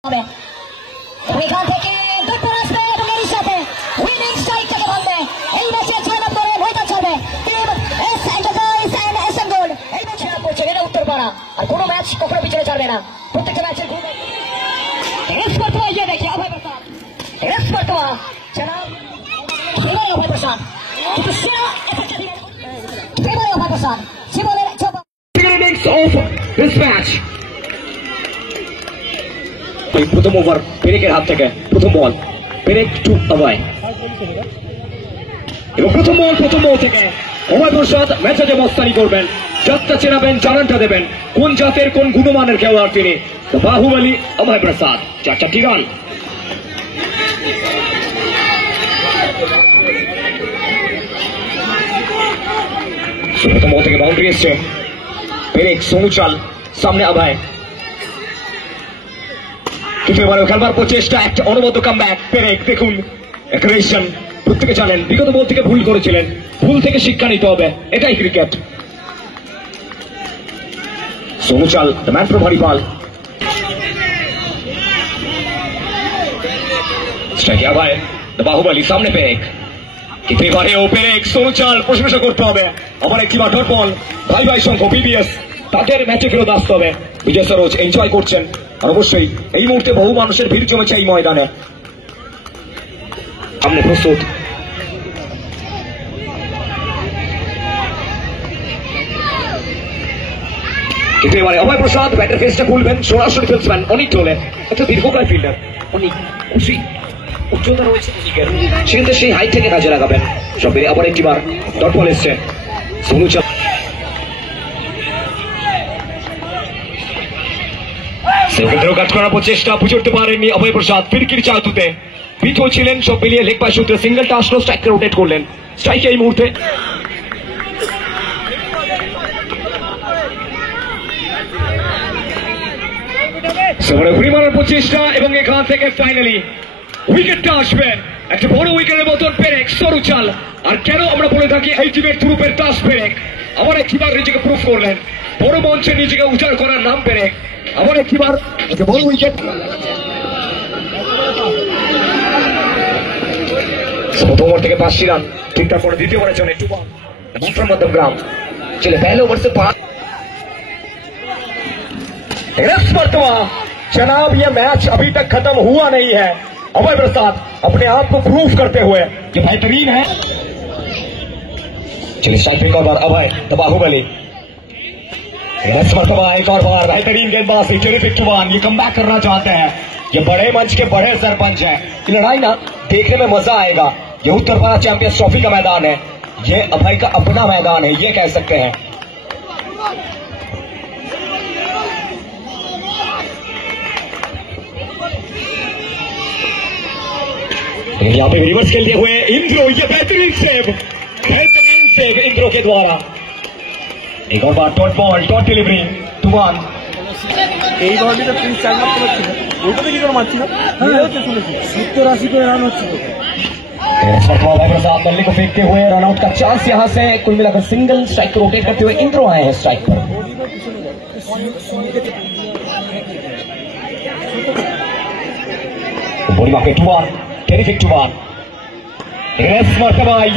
এখান থেকে যুক্তরাষ্ট্রের মেরির সাথে উইনিং স্ট্রাইক থেকে ভাঙবে এই ম্যাচে 6 নম্বরে ভয়টা চলবে team S Enterprise and SM Gold এই ম্যাচে পড়ছে এটা উত্তরপাড়া আর কোনো ম্যাচ কখনো পিছনে ছাড়বে না প্রত্যেকটা ম্যাচের রেস করতে হয় ये देखिए अभय प्रसाद रेस करते हुआ जनाब এবারে अभय प्रसाद কিন্তু সেরা এফেক্ট দিলেন এবারে अभय प्रसाद জীবনের beginnings of this match প্রথম ওভার পেরেকের হাত থেকে প্রথম বল পেরেক টু অভয় এবং প্রথম বল থেকে অভয় প্রসাদ ম্যাচে যে মস্তানি করবেন যাত্রা চেনাবেন জানানটা দেবেন কোন জাতের কোন গুণমানের খেলোয়াড় তিনি বাহুবলী অভয় প্রসাদ 4টি রান প্রথম বল থেকে বাউন্ডারি এসছে পেরেক সোনুচাল সামনে অভয় খেলবার প্রচেষ্টা একটা অনবদ্য কামব্যাক পেরেক দেখুন অ্যাগ্রেশন প্রত্যেকে জানেন বিগত বল থেকে ভুল করেছিলেন ভুল থেকে শিক্ষা নিতে হবে এটাই ক্রিকেট সোনুচাল দ্য ম্যান ফ্রম হরিপাল স্ট্রাইকে অভয় দ্য বাহুবলী সামনে পেরেক কিন্তু এবারেও পেরেক সোনুচাল প্রশংসা করতে হবে আবার একটি ডট বল ভাই ভাই শঙ্খ বিবিএস তাদের ম্যাচে ফেরত আসতে হবে বিজয় সরোজ এনজয় করছেন আর অবশ্যই এই মুহূর্তে বহু মানুষের ভিড় জমেছে এই ময়দানে সামনে প্রস্তুত কিন্তু এবারে অভয় প্রসাদ ব্যাটের ফেসটা খুলবেন সরাসরি ফেলসম্যান অনেক চলে একটা দীর্ঘকায় ফিল্ডার অনেক খুশি উচ্চতা রয়েছে সেখানে সেই হাইট থেকে কাজে লাগাবেন সব মিলে আবার একটিবার ডট বল এসছে সোনুচাল কাজ করার প্রচেষ্টা বুঝতে পারেননি অভয় প্রসাদ ফিরকির চাতুতে পিচ ছিলেন সব মিলিয়ে লেগ পাশ সূত্রে সিঙ্গেলটা আসলো স্ট্রাইককে রোটেট করলেন স্ট্রাইকে এই মুহূর্তে ঘুরি মারার প্রচেষ্টা এবং এখান থেকে ফাইনালি উইকেটটা আসবেন একটা বড় উইকেটের মতন পেরেক সরুচাল আর কেন আমরা বলে থাকি আলটিমেট গ্রুপের টাস পেরেক আবার একবার নিজেকে প্রুফ করলেন বড় মঞ্চে নিজেকে উজাড় করার নাম পেরেক আবার একবার একটা বড় উইকেট प्रथम ओवर থেকে 5টি রান ঠিকঠাক করে দ্বিতীয় ওভারের জন্য 2 बॉल फ्रॉम मध्यमग्राम चले पहले ओवर से 5 रेस करते हुआ जनाब ये मैच अभी तक खत्म हुआ नहीं है अभय प्रसाद अपने आप को प्रूफ करते हुए ये बेहतरीन है चलिए स्ट्राइक और बार अभय तो बाहुबली रेस करते हुआ एक और बार बेहतरीन गेंदबाजी टेरिफिक चुवान ये कमबैक करना चाहते हैं ये बड़े मंच के बड़े सरपंच हैं लड़ाई ना देखने में मजा आएगा ये उत्तरपाड़ा चैंपियंस ट्रॉफी का मैदान है ये अभय का अपना मैदान है ये कह सकते हैं यहाँ पे रिवर्स खेल दिए हुए इंद्रो ये बेहतरीन सेव इंद्रो के द्वारा एक और बार डॉट बॉल डॉट डिलीवरी टुवान এই বলটিতে 3-4 মারতে পারছিল ওটাতে কি করে মারছিল এটা হচ্ছে শুনেছি 70-80 করে রান হচ্ছিল बल्ले को फेंकते हुए रन आउट का चांस यहां से कुल मिलाकर सिंगल स्ट्राइक को रोटेट करते हुए इंद्रो आए हैं स्ट्राइक पर बड़ी मार के टुवान टेरिफिक टुवान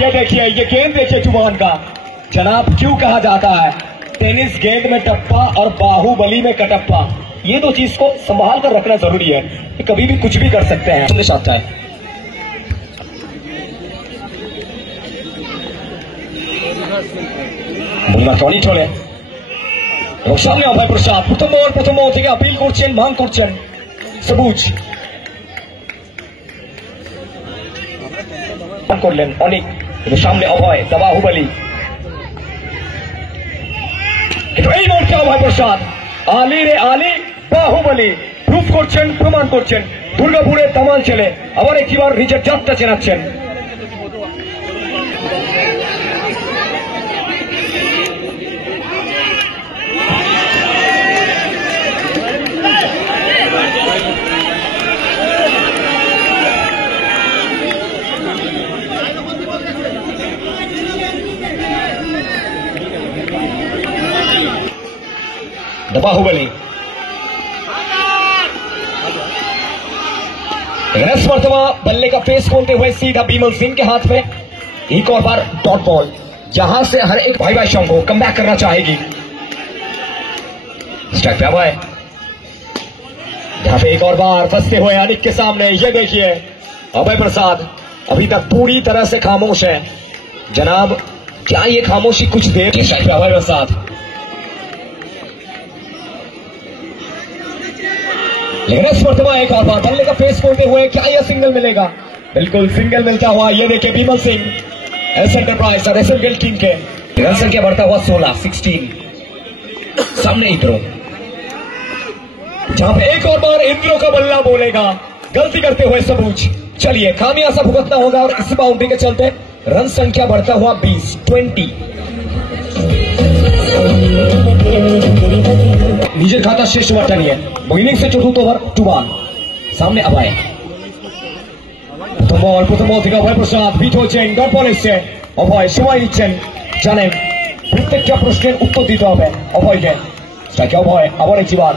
ये देखिए ये गेंद देखिए टुवान का जनाब क्यों कहा जाता है टेनिस गेंद में टप्पा और बाहुबली में कटप्पा ये दो चीज को संभाल कर रखना जरूरी है कि कभी भी कुछ भी कर सकते हैं संदेश आता है টনি চলে এবং সামনে অভয় প্রসাদ প্রথম বল থেকে আপিল করছেন ভাঙ করছেন সবুজ করলেন অনেক কিন্তু সামনে অভয় বাহুবলী কিন্তু এই মুহূর্তে অভয় প্রসাদ আলী রে আলী বাহুবলী প্রুফ করছেন প্রমাণ করছেন দুর্গাপুরের তামাল ছেলে আবার একবার নিজের যাত্রা চেনাচ্ছেন बाहुबली इस मरतबा बल्ले का फेस खोलते हुए सीधा बीमल सिंह के हाथ में एक और बार डॉट बॉल, जहां से हर एक भाई भाइयों को कमबैक करना चाहेगी। स्ट्राइक पे अभय, जहां पे एक और बार फंसते हुए अनिक के सामने। ये देखिए अभय प्रसाद अभी तक पूरी तरह से खामोश है। जनाब क्या ये खामोशी कुछ देर? स्ट्राइक पे अभय प्रसाद, लेकिन इस मरतबा एक और बार बल्ले का फेस खोलते हुए क्या यह सिंगल मिलेगा? बिल्कुल सिंगल मिलता हुआ। ये देखिए बीमल सिंह एस एंटरप्राइज और एसएमगेल टीम के रन संख्या बढ़ता हुआ 16 सामने इंद्रो, जहां पे एक और बार इंद्रो का बल्ला बोलेगा गलती करते हुए सबूज। चलिए खामियाजा भुगतना होगा और इस बाउंड्री के चलते रन संख्या बढ़ता हुआ 20। নিজের খাতা শেষ ওভারটা নিয়ে ইনিংসের চতুর্থ ওভার 2-1 সামনে আবায়। প্রথম বল থেকে অভয় প্রসাদ বিট হচ্ছেন, ডট বল এসছে। অভয় সময় নিচ্ছেন, জানেন প্রত্যেকটা প্রশ্নের উত্তর দিতে হবে অভয়কে। স্ট্রাইকে অভয় আবার একটি বার,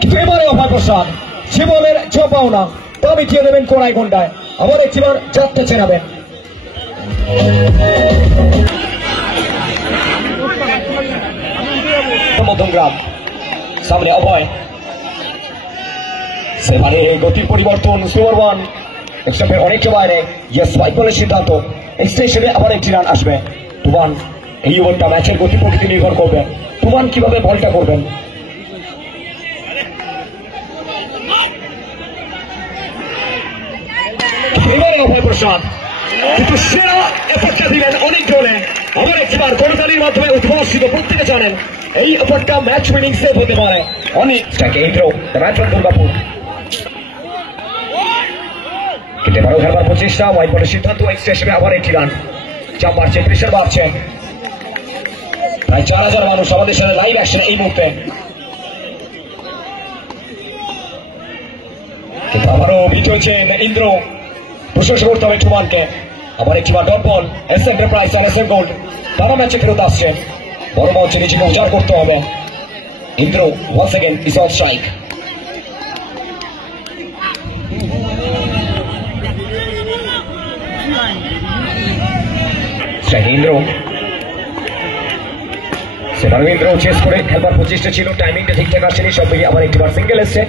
কিন্তু এবারে অভয় প্রসাদ সে বলের জবাব পাওনা তা মিটিয়ে দেবেন কোনায় গন্ডায়। আবার একটিবার যাত্রা চেনাবেন। মধ্যমগ্রাম সামনে অভয়, সেবারে গতির পরিবর্তন সুপার ওয়ান এক্সট্রাপের অনেকটা বাইরে। ইয়েস হোয়াইট বলের সিদ্ধান্ত, এক্সট্রা হিসেবে আবার একটি রান আসবে। 2-1 এই ওভারটা ম্যাচের গতি প্রকৃতি নির্ভর করবে। 2-1 কিভাবে বলটা করবেন। এবারে অভয় প্রসাদ কিন্তু সেরা এফার্টটা দিলেন অনেক জোরে। আবার একবার করতালির মাধ্যমে উদ্ভাসিত, প্রত্যেকে জানেন এই এফার্টটা ম্যাচ উইনিং সেভ হতে পারে। অনেক ম্যাচম্যান দুর্গাপুর কিন্তু এবারও খেলবার প্রচেষ্টা, হোয়াইট বলের সিদ্ধান্ত, এক্সট্রা হিসেবে আবার একটি রান। চাপ বাড়ছে, প্রেশার বাড়ছে। প্রায় 4000 মানুষ আমাদের সাথে লাইভ অ্যাকশন এই মুহূর্তে। কিন্তু আবারও বিট হয়েছেন ইন্দ্র, প্রশংসা করতে হবে টুমানকে। আবার একটি বার ডট বল, এস এন্টারপ্রাইজ আর এস এম গোল্ড তারা ম্যাচে ফেরত আসছে। বড় মঞ্চে নিজেকে উজাড় করতে হবে। Indra once again is on strike. Indra সেবারও ইন্দ্র চেস করে খেলবার প্রচেষ্টা ছিল, টাইমিংটা ঠিকঠাক আসেনি। সব মিলিয়ে আবার একটি বার সিঙ্গেল এসছে।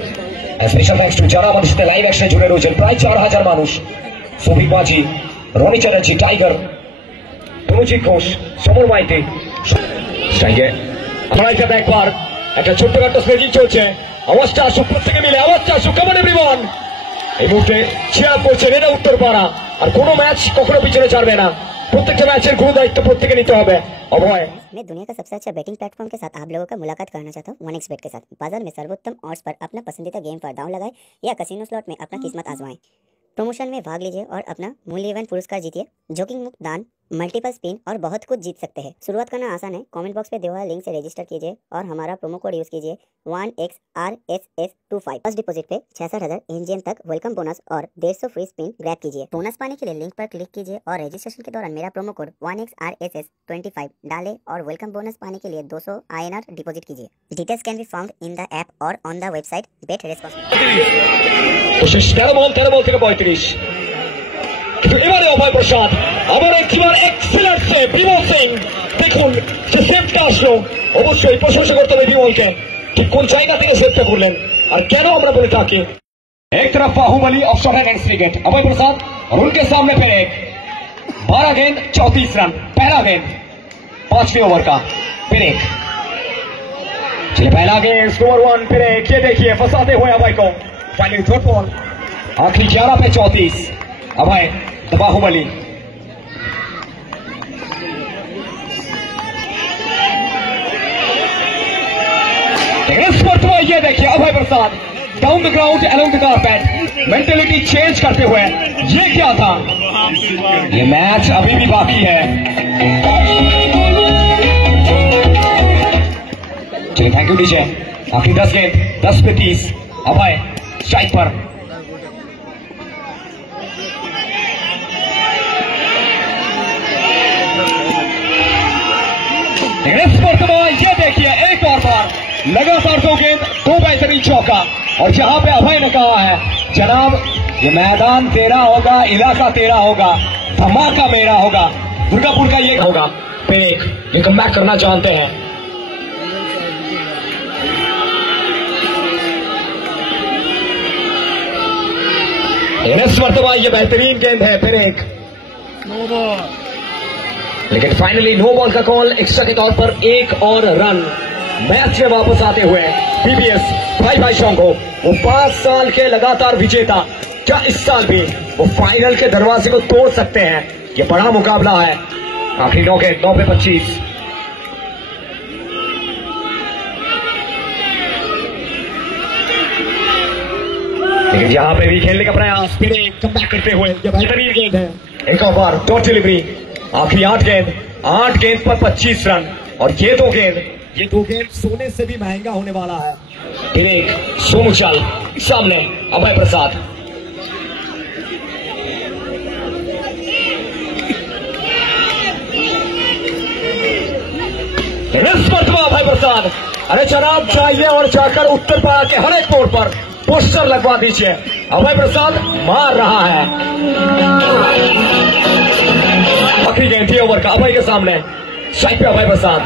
স্পেশাল থ্যাঙ্কস টু যারা আমাদের সাথে লাইভ অ্যাকশনে জুড়ে রয়েছেন, প্রায় 4000 মানুষ। সৌভিক মাঝি, রনি চ্যাটার্জি, টাইগার, তনুজিৎ ঘোষ, সমর মাইতি। স্ট্রাইকে একবার একটা ছোট্টখাটো স্লেজিং চলছে। আওয়াজটা আসুক, প্রত্যেকে মিলে আওয়াজটা আসুক। কেমন এভরিওয়ান এই মুহূর্তে চেয়ার করছেন, এটা উত্তরপাড়া। আর কোনো ম্যাচ কখনো পিছনে ছাড়বে না। প্রত্যেকটা ম্যাচের গুরু দায়িত্ব প্রত্যেকে নিতে হবে। অভয়, मैं दुनिया का सबसे अच्छा बैटिंग प्लेटफॉर्म के साथ आप लोगों का मुलाकात करना चाहता हूँ 1xBet के साथ। बाजार में सर्वोत्तम ऑड्स पर अपना पसंदीदा गेम पर दांव लगाएं या कसिनो स्लॉट में अपना किस्मत आजमाएं। प्रमोशन में भाग लीजिए और अपना मूल्यवान पुरस्कार जीतिए। जोकिंग मुक्त दान, मल्टीपल स्पिन और बहुत कुछ जीत सकते हैं। शुरुआत करना आसान है। कमेंट बॉक्स पे दिया हुआ लिंक से रजिस्टर कीजिए और हमारा प्रोमो कोड यूज कीजिए 1XRSS25। फर्स्ट डिपॉजिट पे 66,000 एनजीएम तक वेलकम बोनस और 150 फ्री स्पिन ग्रैब कीजिए। बोनस पाने के लिए लिंक पर क्लिक कीजिए और रजिस्ट्रेशन के दौरान मेरा प्रोमो कोड 1XRSS25 डालें और वेलकम बोनस पाने के लिए 200 INR डिपॉजिट कीजिए। Details can be found in the app और on the website bet responsible. এবারে অভয় প্রসাদ আবার একবার এক্সেলেন্ট সেভ। বিমল সিং দেখুন যে সেভটা আসলো, অবশ্যই প্রশংসা করতে হবে বিমলকে। ঠিক কোন জায়গা থেকে সেভটা করলেন আর কেন আমরা বলে থাকি। एक तरफ Baahubali of short hand cricket Abhay Prasad और उनके सामने पेरेक। 12 गेंद 34 रन, पहला गेंद 5वें ओवर का पेरेक। पहला गेंद स्कोर 1 पेरेक। ये देखिए फंसाते हुए अभय को। फाइनली थर्ड बॉल, आखिरी 11 पे 34। अभय द बाहुबली। ये देखिए Abhay Prasad down the ground along the carpet, mentality change करते हुए। ये क्या था? ये मैच अभी भी बाकी है। चलिए थैंक यू डीजे। आखिरी 10 गेंद 10 पे 30। अभय स्ट्राइक पर। इस वर्तमान ये देखिए एक और बार लगातार 2 गेंद 2 बेहतरीन चौका। और जहां पे अभय ने कहा है जनाब ये मैदान तेरा होगा, इलाका तेरा होगा, धमाका मेरा होगा, दुर्गापुर का ये होगा। पेरेक ये कमबैक करना जानते हैं। इस वर्तमान ये बेहतरीन गेंद है पेरेक, लेकिन फाइनली नो बॉल का कॉल। एक्स्ट्रा के तौर पर एक और रन। मैच में वापस आते हुए बीबीएस भाई शोंगो, वो 5 साल के लगातार विजेता, क्या इस साल भी वो फाइनल के दरवाजे को तोड़ सकते हैं? ये बड़ा मुकाबला है। आखिरी 9 गेंद 9 पे 25। लेकिन यहां पे भी खेलने का प्रयास, फिर एक कमबैक करते हुए ये बेहतरीन गेंद है। एक ओवर डॉट डिलीवरी। आखिरी 8 गेंद पर 25 रन। और ये 2 गेंद सोने से भी महंगा होने वाला है। एक सोमुचल सामने अभय प्रसाद। अभय प्रसाद, अरे जनाब चाहिए और जाकर उत्तर पाड़ा के हर एक मोड़ पर पोस्टर लगवा दीजिए। अभय प्रसाद मार रहा है। आखिरी गेंद थी ओवर का अभय के सामने। साइड पे अभय प्रसाद।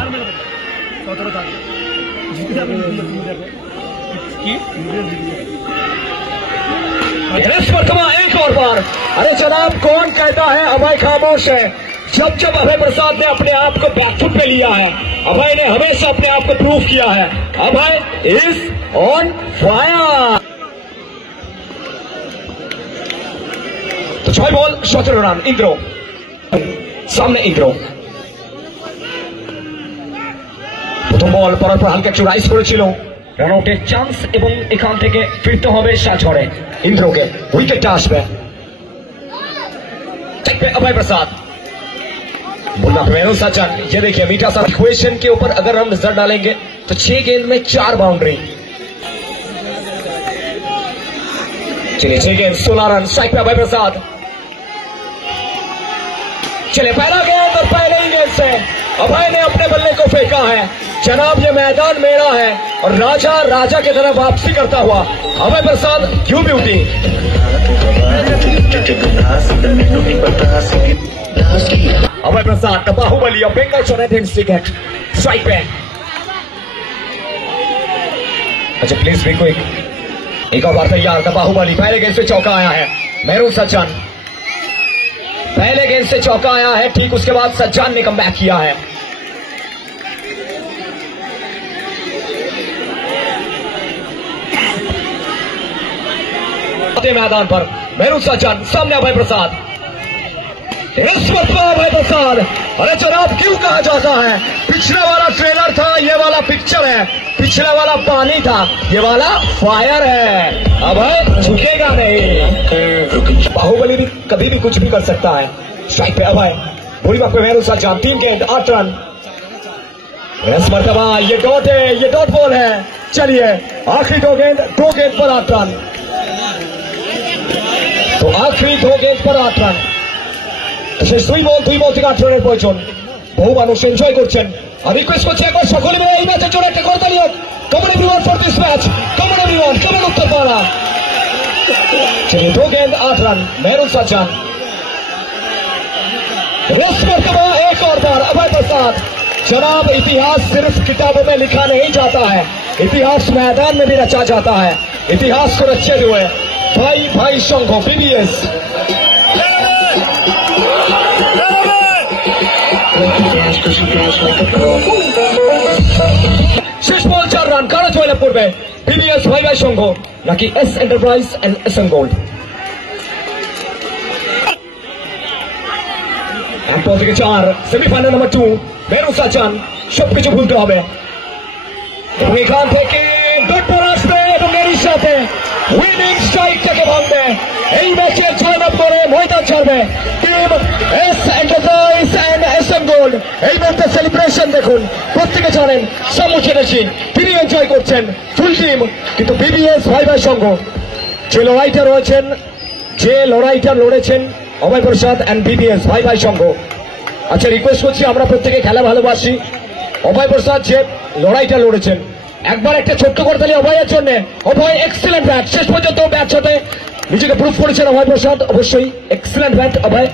एक और बार, अरे जनाब कौन कहता है अभय खामोश है? जब अभय प्रसाद ने अपने आप को बैकफुट पे लिया है, अभय ने हमेशा अपने आप को प्रूव किया है। अभय इज ऑन फायर। तो 6 बॉल 17 রান। ইন্দ্র সামনে। ইন্দ্র প্রথম বল পরার পর হালকা একটু রাইজ করেছিল, রান আউটের চান্স এবং এখান থেকে ফিরতে হবে সাজঘরে। ইন্দ্রকে উইকেটটা আসবে। अभय प्रसाद बोलना मेहरुल सचिन। ये देखिए मीठा सा इक्वेशन के ऊपर अगर हम नजर डालेंगे तो 6 गेंद में 4 बाउंड्री। चलिए 6 गेंद 16 रन। स्ट्राइक पे अभय प्रसाद। चले पहला गेंद और पहले ही गेंद से अभय ने अपने बल्ले को फेंका है। जनाब ये मैदान मेरा है और राजा की तरफ वापसी करता हुआ अभय प्रसाद क्यों ब्यूटी। अभय प्रसाद का बाहुबली और बेंगल यूनाइटेड क्रिकेट। स्ट्राइक पे। अच्छा प्लीज बी क्विक। एक और बार तैयार था बाहुबली। पहले गेंद से चौका आया है मेहरुल सचिन। पहले गेंद से चौका आया है, ठीक उसके बाद सज्जान ने कमबैक किया है। मैदान पर मेहरुल सचिन सामने अभय प्रसाद। इस वक्त अभय प्रसाद, अरे जनाब क्यों कहा जाता है पिछले वाला ट्रेलर था, ये वाला पिक्चर है। पिछले वाला पानी था, ये वाला फायर है। अभय झुकेगा नहीं। बाहुबली भी कभी भी कुछ भी कर सकता है। स्ट्राइक पे अभय। बुरी वक्त पे मेहरुल सचिन। 3 गेंद 8 रन। इस मरतबा ये डॉट है, ये डॉट बॉल है। चलिए आखिरी 2 गेंद पर 8 रन। तो आखिरी 2 गेंद पर 8 রান। শেষ 2 বল থেকে 8 রানের প্রয়োজন। বহু মানুষ এনজয় করছেন। আর রিকোয়েস্ট করছি একবার সকলে মিলে এই ম্যাচের জন্য একটা করতালি হোক। Common everyone for this match. Common everyone, common Uttarpara. चलिए 2 गेंद 8 रन। मेहरुल सचिन। इस मरतबा एक और बार अभय प्रसाद। जनाब इतिहास सिर्फ किताबों में लिखा नहीं जाता है, इतिहास मैदान में भी रचा जाता है। इतिहास को रचते हुए भाई शोंगो बीबीएस। শেষ বল 4 রান। কারো জয়লাভ করবে বিবিএস ভাই সংঘ নাকি S Enterprise and SM Gold. থেকে 4 সেমিফাইনাল নাম্বার 2 মেহরুল সচিন। সবকিছু ভুলতে হবে এবং এখান থেকে ডটবল আসবে এবং এর সাথে উইনিং স্ট্রাইকটাকে ভাঙবে। এই ম্যাচে 6 নম্বরে ময়দান ছাড়বে team S Enterprise and SM Gold. এই মুহূর্তে সেলিব্রেশন দেখুন, প্রত্যেকে জানেন সামু চ্যাটার্জি তিনি এনজয় করছেন, ফুল টিম। কিন্তু বিবিএস ভাই সংঘ যে লড়াইটা লড়েছেন অভয় প্রসাদ এন্ড বিবিএস ভাই সংঘ। আচ্ছা রিকোয়েস্ট করছি আমরা প্রত্যেকে খেলা ভালোবাসি, অভয় প্রসাদ যে লড়াইটা লড়েছেন, একবার একটা ছোট্ট করতালি অভয়ের জন্য। অভয় এক্সেলেন্ট ব্যাট, শেষ পর্যন্ত ব্যাট সাথে নিজেকে প্রুফ করেছেন অভয় প্রসাদ, অবশ্যই এক্সেলেন্ট ব্যাট অভয়।